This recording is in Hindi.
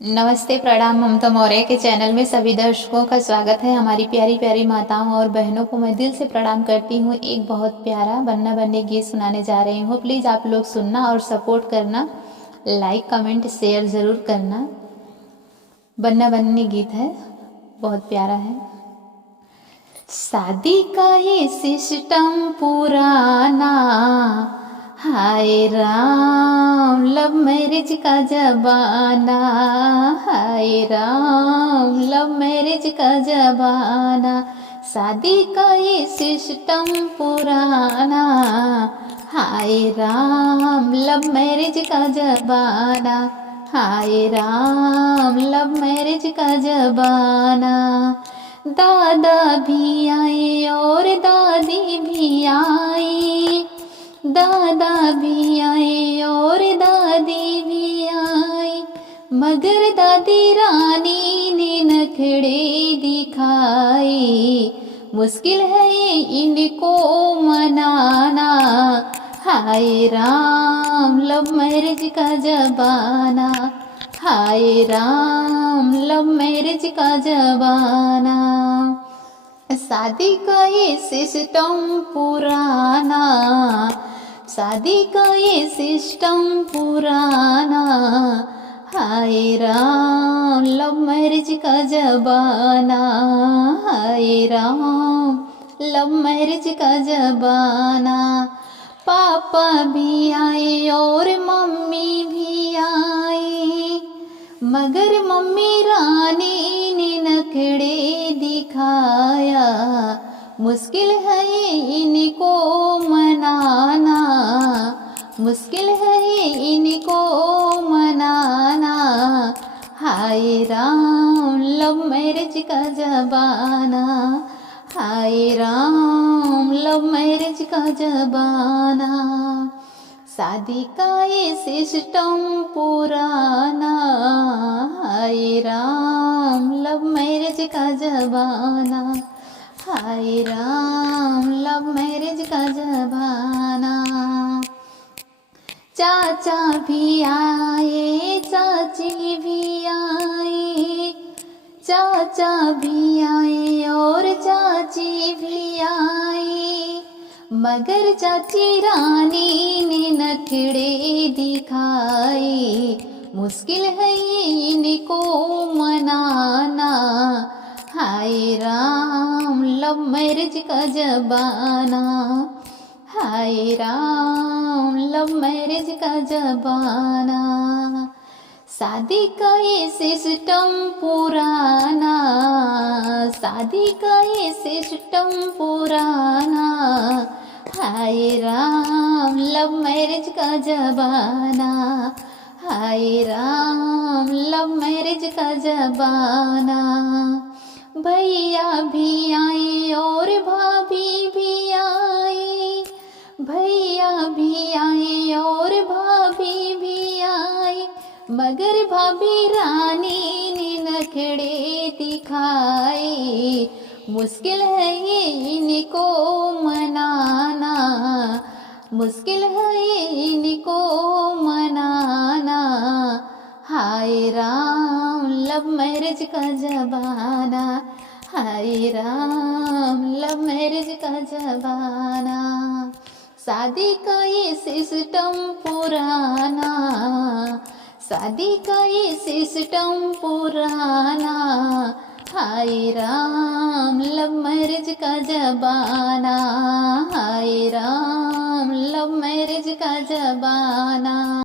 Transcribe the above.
नमस्ते, प्रणाम। ममता मौर्य के चैनल में सभी दर्शकों का स्वागत है। हमारी प्यारी प्यारी माताओं और बहनों को मैं दिल से प्रणाम करती हूँ। एक बहुत प्यारा बन्ना बन्नी गीत सुनाने जा रही हूँ। प्लीज़ आप लोग सुनना और सपोर्ट करना, लाइक कमेंट शेयर ज़रूर करना। बन्ना बन्नी गीत है, बहुत प्यारा है। शादी का ये सिस्टम पुराना, हाय राम, लव मैरिज का जमाना, हाय राम, लव मैरिज का जमाना। शादी का ये सिस्टम पुराना, हाय राम, लव मैरिज का जमाना, हाय राम, लव मैरिज का जमाना। दादा भी आए और दादी भी आई, दादा भी आए और दादी भी आई, मगर दादी रानी ने नखड़े दिखाए। मुश्किल है ये इनको मनाना, हाय राम, लव मैरिज का जमाना, हाय राम, लव मैरिज का जमाना। शादी का ये सिस्टम पुराना, शादी का ये सिस्टम पुराना, हाय राम, लव मैरिज का जमाना, हाय राम, लव मैरिज का जमाना। पापा भी आए और मम्मी भी आई, मगर मम्मी रानी ने नखड़े दिखाया। मुश्किल है इनको मनाना, मुश्किल है इनको मनाना, हाय राम, लव मैरिज का जमाना, हाय राम, लव मैरिज का जमाना। शादी का ये सिस्टम पुराना, हाय राम, लव मैरिज का जमाना, हाय राम, लव मैरिज का जमाना। चाचा भी आए, चाची भी आई, चाचा भी आए और चाची भी आई, मगर चाची रानी ने नखड़े दिखाए। मुश्किल है इनको मनाना, हाय राम, लव मैरिज का जमाना, हाय राम, लव मैरिज का जमाना। शादी का ये सिस्टम पुराना, शादी का ये सिस्टम पुराना, हाय राम, लव मैरिज का जमाना, हाय राम, लव मैरिज का जमाना। भैया भी आए और भाभी भी आई, भैया भी आए और भाभी भी आई, मगर भाभी रानी ने नखड़े दिखाए। मुश्किल है इनको मनाना, मुश्किल है इनको मनाना, हाय राम, लव मैरिज का जमाना, हाय राम, लव मैरिज का जमाना। शादी का ये सिस्टम पुराना, शादी का ये सिस्टम पुराना, हाय राम, लव मैरिज का जमाना, हाय राम, लव मैरिज का जमाना।